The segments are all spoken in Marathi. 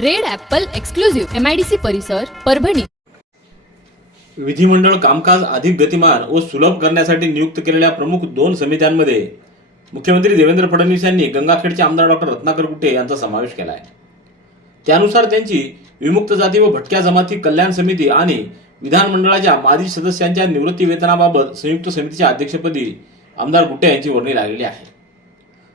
Red apple exclusive MIDC परिसर परभणी. विधिमंडळ कामकाज अधिक गतिमान व सुलभ करण्यासाठी नियुक्त केलेल्या प्रमुख दोन समित्यांमध्ये मुख्यमंत्री देवेंद्र फडणवीस यांनी गंगाखेडचे आमदार डॉक्टर रत्नाकर गुट्टे यांचा समावेश केला आहे त्यानुसार त्यांची विमुक्त जाती व भटक्या जमाती कल्याण समिती आणि विधानमंडळाच्या माजी सदस्यांच्या निवृत्ती वेतनाबाबत संयुक्त समितीच्या अध्यक्षपदी आमदार गुट्टे यांची वर्णी लागलेली आहे.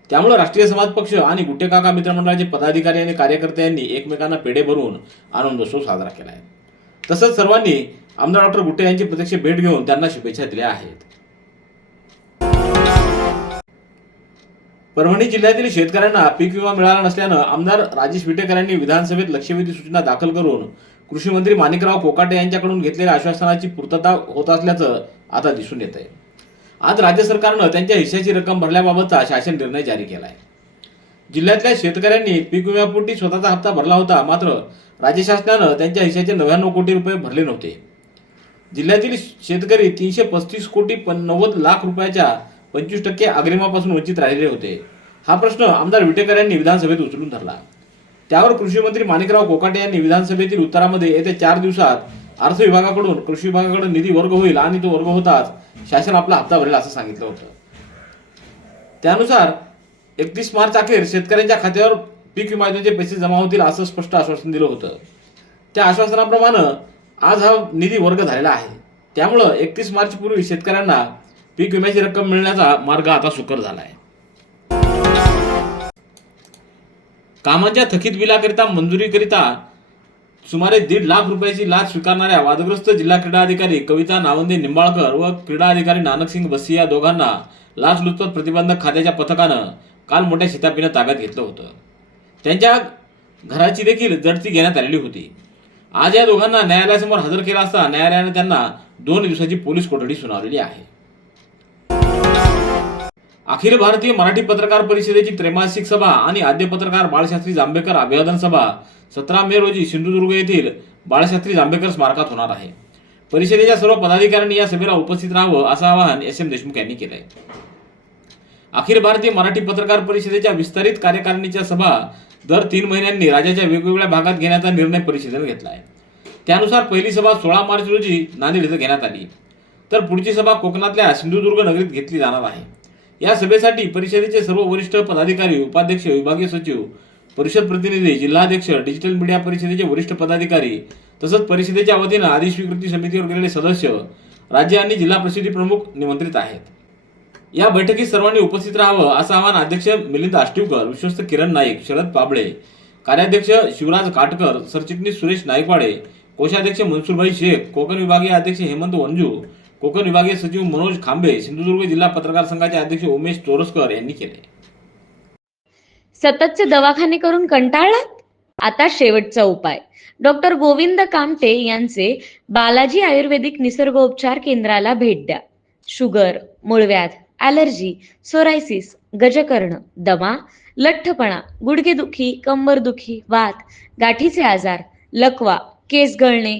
त्यामुळे राष्ट्रीय समाज पक्ष आणि गुट्टे काका मित्रमंडळाचे पदाधिकारी आणि कार्यकर्ते यांनी एकमेकांना पेढे भरून आनंदोत्सव साजरा केला आहे. तसंच सर्वांनी आमदार डॉक्टर गुट्टे यांची प्रत्यक्ष भेट घेऊन त्यांना शुभेच्छा दिल्या आहेत. परभणी जिल्ह्यातील शेतकऱ्यांना पीक विमा मिळाला नसल्यानं आमदार राजेश विटेकर यांनी विधानसभेत लक्षवेधी सूचना दाखल करून कृषी मंत्री माणिकराव कोकाटे यांच्याकडून घेतलेल्या आश्वासनाची पूर्तता होत असल्याचं आता दिसून येत आहे आज राज्य सरकारनं त्यांच्या हिश्श्याची रक्कम भरल्याबाबतचा शासन निर्णय जारी केला आहे जिल्ह्यातल्या शेतकऱ्यांनी पीक विम्यापोटी स्वतःचा हप्ता भरला होता मात्र राज्य शासनानं त्यांच्या हिश्श्याचे नव्याण्णव कोटी रुपये भरले नव्हते. जिल्ह्यातील शेतकरी तीनशे पस्तीस कोटी पन- नव्वद लाख रुपयाच्या पंचवीस टक्के अग्रिमापासून वंचित राहिलेले होते. हा प्रश्न आमदार विटेकर यांनी विधानसभेत उचलून धरला. त्यावर कृषी मंत्री माणिकराव कोकाटे यांनी विधानसभेतील उत्तरामध्ये येत्या चार दिवसात अर्थ विभागाकडून कृषी विभागाकडून निधी वर्ग होईल आणि तो वर्ग होताच शासन आपला हप्ता भरेल असं सांगितलं होतं. त्यानुसार एकतीस मार्च अखेर शेतकऱ्यांच्या खात्यावर पीक विमा योजनेचे पैसे जमा होतील असं स्पष्ट आश्वासन दिलं होतं. त्या आश्वासनाप्रमाणे आज हा निधी वर्ग झालेला आहे. त्यामुळं एकतीस मार्च पूर्वी शेतकऱ्यांना पीक विम्याची रक्कम मिळण्याचा मार्ग आता सुकर झाला आहे कामांच्या थकीत बिलाकरिता मंजुरीकरिता सुमारे दीड लाख रुपयाची लाच स्वीकारणाऱ्या वादग्रस्त जिल्हा क्रीडा अधिकारी कविता नावंदे निंबाळकर व क्रीडा अधिकारी नानकसिंग बस्सी या दोघांना लाचलुचपत प्रतिबंधक खात्याच्या पथकानं काल मोठ्या शितापीनं ताब्यात घेतलं होतं. त्यांच्या घराची देखील जडती घेण्यात आलेली होती. आज या दोघांना न्यायालयासमोर हजर केला असता न्यायालयानं त्यांना दोन दिवसाची पोलीस कोठडी सुनावलेली आहे. अखिल भारतीय मराठी पत्रकार परिषदेची त्रैमासिक सभा आणि आद्य पत्रकार बाळशास्त्री जांभेकर अभिवादन सभा सतरा मे रोजी सिंधुदुर्ग येथील बाळशास्त्री जांभेकर स्मारकात होणार आहे. परिषदेच्या सर्व पदाधिकाऱ्यांनी या सभेला उपस्थित राहावं असं आवाहन एस एम देशमुख यांनी केलंय. अखिल भारतीय मराठी पत्रकार परिषदेच्या विस्तारित कार्यकारिणीच्या सभा दर तीन महिन्यांनी राज्याच्या वेगवेगळ्या भागात घेण्याचा निर्णय परिषदेनं घेतला आहे त्यानुसार पहिली सभा सोळा मार्च रोजी नांदेड इथं घेण्यात आली. तर पुढची सभा कोकणातल्या सिंधुदुर्ग नगरीत घेतली जाणार आहे. या सभेसाठी परिषदेचे सर्व वरिष्ठ पदाधिकारी उपाध्यक्ष विभागीय सचिव परिषद प्रतिनिधी जिल्हाध्यक्ष डिजिटल मीडिया परिषदेचे वरिष्ठ पदाधिकारी तसंच परिषदेच्या वतीनं आधी स्वीकृती समितीवर गेलेले सदस्य राज्य आणि जिल्हा प्रसिद्धी प्रमुख निमंत्रित आहेत. या बैठकीत सर्वांनी उपस्थित राहावं असं आवाहन अध्यक्ष मिलिंद आष्टीवकर विश्वस्त किरण नाईक शरद पाबळे कार्याध्यक्ष शिवराज काटकर सरचिटणीस सुरेश नाईकवाडे कोषाध्यक्ष मनसूरभाई शेख कोकण विभागीय अध्यक्ष हेमंत वंजू कोकण विभागीय सचिव मनोज खांबे सिंधुदुर्ग जिल्हा पत्रकार संघाचे अध्यक्ष उमेश चोरसकर यांनी केले. सततचे दवाखाने करून कंटाळलात? आता शेवटचा उपाय. डॉक्टर गोविंद कामटे यांचे बालाजी आयुर्वेदिक निसर्गोपचार केंद्राला भेट द्या. शुगर मूळव्याध ॲलर्जी सोरायसिस गजकर्ण दमा लठ्ठपणा गुडघेदुखी कंबरदुखी वात गाठीचे आजार लकवा केस गळणे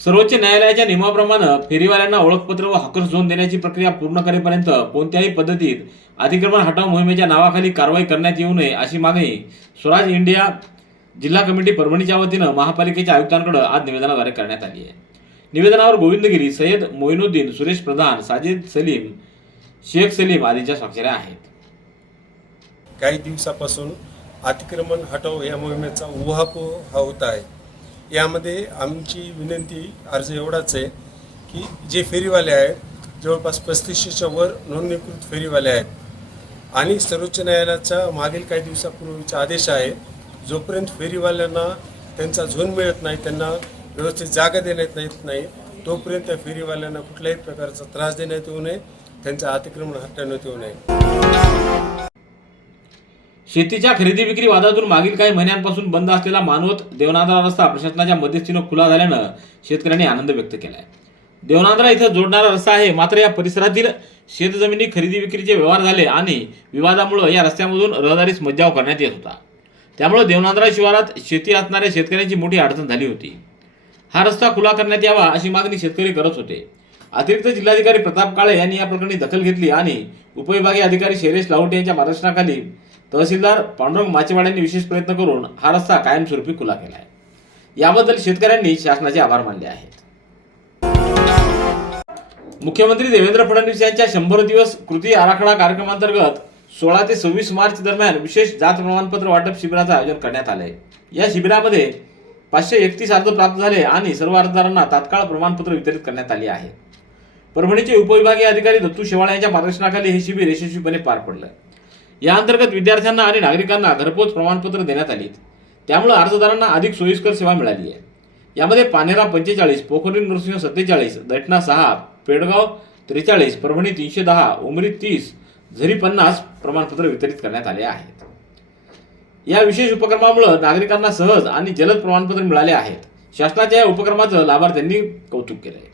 सर्वोच्च न्यायालयाच्या नियमाप्रमाणे फेरीवाल्यांना ओळखपत्र व हॉकर झोन देण्याची प्रक्रिया पूर्ण करेपर्यंत कोणत्याही पद्धतीत अतिक्रमण हटाव मोहिमेच्या नावाखाली कारवाई करण्यात येऊ नये अशी मागणी स्वराज इंडिया जिल्हा कमिटी परभणीच्या वतीनं महापालिकेच्या आयुक्तांकडे आज निवेदनाद्वारे करण्यात आली आहे. निवेदनावर गोविंदगिरी सय्यद मोइनुद्दीन सुरेश प्रधान साजिद सलीम शेख सलीम आदींच्या स्वाक्षऱ्या आहेत. काही दिवसापासून अतिक्रमण हटाव या मोहिमेचा उहापोह हा होत आहे. यामध्ये आमची विनंती अर्ज एवढाच आहे की जे फेरीवाले आहेत जवळपास पस्तीसशेच्या वर नोंदणीकृत फेरीवाले आहेत. आणि सर्वोच्च न्यायालयाचा मागील काही दिवसापूर्वीचा आदेश आहे जोपर्यंत फेरीवाल्यांना त्यांचा झोन मिळत नाही त्यांना व्यवस्थित जागा देण्यात येत नाही तोपर्यंत त्या फेरीवाल्यांना कुठल्याही प्रकारचा त्रास देण्यात येऊ नये त्यांचं अतिक्रमण हटवण्यात येऊ नये. शेतीच्या खरेदी विक्री वादातून मागील काही महिन्यांपासून बंद असलेला मानवत देवनांद्रा रस्ता प्रशासनाच्या मध्यस्थीनं खुला झाल्यानं शेतकऱ्यांनी आनंद व्यक्त केला आहे देवनांद्रा इथं जोडणारा रस्ता आहे मात्र या परिसरातील शेतजमिनी खरेदी विक्रीचे व्यवहार झाले आणि विवादामुळं या रस्त्यामधून रहदारीस मज्जाव करण्यात येत होता. त्यामुळे देवनांद्रा शिवारात शेती असणाऱ्या शेतकऱ्यांची मोठी अडचण झाली होती. हा रस्ता खुला करण्यात यावा अशी मागणी शेतकरी करत होते. अतिरिक्त जिल्हाधिकारी प्रताप काळे यांनी या प्रकरणी दखल घेतली आणि उपविभागीय अधिकारी शैलेश लाहोटे यांच्या मार्गदर्शनाखाली तहसीलदार पांडुरंग माचेवाड यांनी विशेष प्रयत्न करून हा रस्ता कायमस्वरूपी खुला केला आहे. याबद्दल शेतकऱ्यांनी शासनाचे आभार मानले आहेत. मुख्यमंत्री देवेंद्र फडणवीस यांच्या शंभर दिवस कृती आराखडा कार्यक्रमांतर्गत सोळा ते सव्वीस मार्च दरम्यान विशेष जात प्रमाणपत्र वाटप शिबिराचं आयोजन करण्यात आलंय. या शिबिरामध्ये पाचशे एकतीस अर्ज प्राप्त झाले आणि सर्व अर्जदारांना तात्काळ प्रमाणपत्र वितरित करण्यात आली आहे. परभणीचे उपविभागीय अधिकारी दत्तू शेवाळे यांच्या मार्गदर्शनाखाली हे शिबिर यशस्वीपणे पार पडलं या अंतर्गत विद्यार्थ्यांना आणि नागरिकांना घरपोच प्रमाणपत्र देण्यात आली. त्यामुळे अर्जदारांना अधिक सोयीस्कर सेवा मिळाली आहे. यामध्ये पानेरा पंचेचाळीस पोखरी नृसिंह सत्तेचाळीस दटना सहा पेडगाव त्रेचाळीस परभणी तीनशे दहा उमरी तीस झरी पन्नास प्रमाणपत्र वितरित करण्यात आले आहेत. या विशेष उपक्रमामुळे नागरिकांना सहज आणि जलद प्रमाणपत्र मिळाले आहेत. शासनाच्या या उपक्रमाचं लाभार्थ्यांनी कौतुक केलं आहे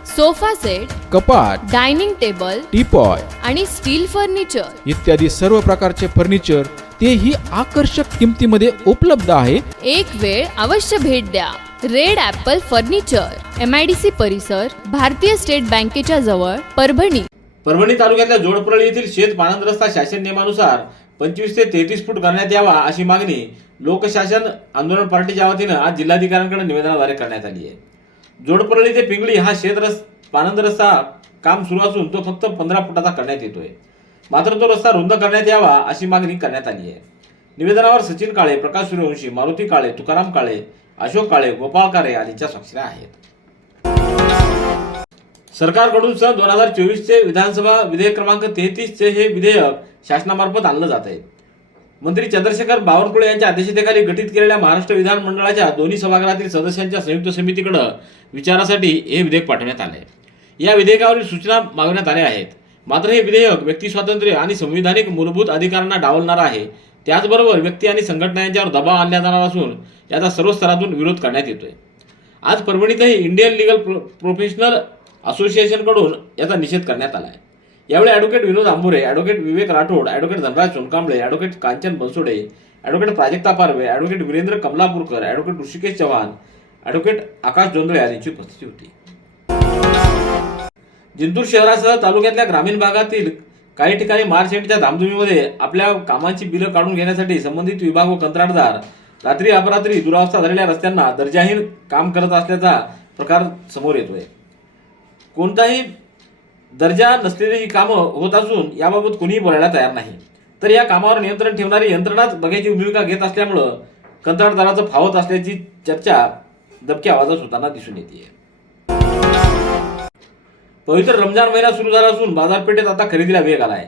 sofa set कपाट डायनिंग टेबल टीपॉय आणि स्टील फर्निचर. इत्यादी सर्व प्रकारचे फर्निचर तेही आकर्षक किमतीमध्ये उपलब्ध आहे. एक वेळ अवश्य भेट द्या. Red apple furniture M I D C परिसर भारतीय स्टेट बँकेच्या जवळ परभणी. परभणी तालुक्यातल्या जोडपरळी येथील शेत पाणंद रस्ता शासन नियमानुसार पंचवीस ते तेहतीस फूट करण्यात यावा अशी मागणी लोकशासन आंदोलन पार्टीच्या वतीनं आज जिल्हाधिकाऱ्यांकडे निवेदनाद्वारे करण्यात आली आहे. जोडपरळी ते पिंगळी हा शेत रस रस्ता काम सुरू असून तो फक्त पंधरा फुटाचा करण्यात येतोय. मात्र तो रस्ता रुंद करण्यात यावा अशी मागणी करण्यात आली आहे. निवेदनावर सचिन काळे प्रकाश सूर्यवंशी मारुती काळे तुकाराम काळे अशोक काळे गोपाळ काळे आदींच्या स्वाक्षऱ्या आहेत. सरकारकडून सन दोन हजार चोवीसचे विधानसभा विधेयक क्रमांक तेहतीसचे हे विधेयक शासनामार्फत आणलं जात आहे मंत्री चंद्रशेखर बावनकुळे यांच्या अध्यक्षतेखाली गठीत केलेल्या महाराष्ट्र विधानमंडळाच्या दोन्ही सभागृहातील सदस्यांच्या संयुक्त समितीकडे विचारासाठी हे विधेयक पाठवण्यात आले या विधेयकावरील सूचना मागवण्यात आल्या आहेत. मात्र हे विधेयक व्यक्ती स्वातंत्र्य आणि संविधानिक मूलभूत अधिकारांना डावलणार आहे. त्याचबरोबर व्यक्ती आणि संघटना यांच्यावर दबाव आणला जाणार असून याचा सर्व स्तरातून विरोध करण्यात येतोय. आज परभणीतही इंडियन लिगल प्रो प्रोफेशनल असोसिएशनकडून याचा निषेध करण्यात आला आहे यावेळी advocate Vinod Ambure advocate Vivek Rathod advocate Dhanraj Sonkamble advocate Kanchan Bansode advocate Prajakta Parve advocate Virendra Kamlapurkar advocate Rishikesh Chavan advocate Akash Jondhale यांची उपस्थिती होती. जिंतूर शहरासह तालुक्यातल्या ग्रामीण भागातील काही ठिकाणी मार्च एंडच्या धामधुमीमध्ये आपल्या कामांची बिलं काढून घेण्यासाठी संबंधित विभाग व कंत्राटदार रात्री अपरात्री दुरावस्था झालेल्या रस्त्यांना दर्जाहीन काम करत असल्याचा प्रकार समोर येतोय. कोणताही दर्जा नसलेली ही कामं होत असून याबाबत कोणीही बोलायला तयार नाही. तर या कामावर नियंत्रण ठेवणारी यंत्रणाच बघायची भूमिका घेत असल्यामुळं कंत्राटदाराचं फावत असल्याची चर्चा दबक्या आवाजात होताना दिसून येते पवित्र रमजान महिना सुरू झाला असून बाजारपेठेत आता खरेदीला वेग आलाय.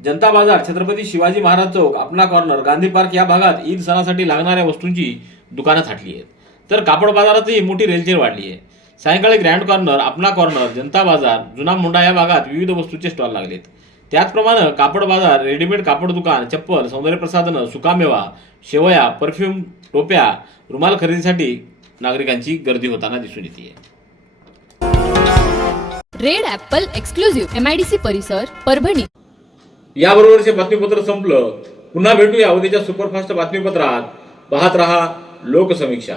जनता बाजार छत्रपती शिवाजी महाराज चौक आपला कॉर्नर गांधी पार्क या भागात ईद सणासाठी लागणाऱ्या वस्तूंची दुकानं थाटली आहेत तर कापड बाजारातही मोठी रेलचेल वाढली आहे सायंकाळी grand corner Apna corner Janata Bazar जुना मुंडा या भागात विविध वस्तूंचे स्टॉल लागलेत. त्याचप्रमाणे कापड बाजार रेडीमेड कापड दुकान चप्पल सौंदर्य प्रसाधनं सुकामेवा शेवया परफ्यूम टोप्या रुमाल खरेदीसाठी नागरिकांची गर्दी होताना दिसून येते red apple exclusive M I D C परिसर परभणी. याबरोबरचे बातमीपत्र संपलं. पुन्हा भेटूया उद्याच्या सुपरफास्ट बातमीपत्रात. पाहत रहा लोकसमीक्षा.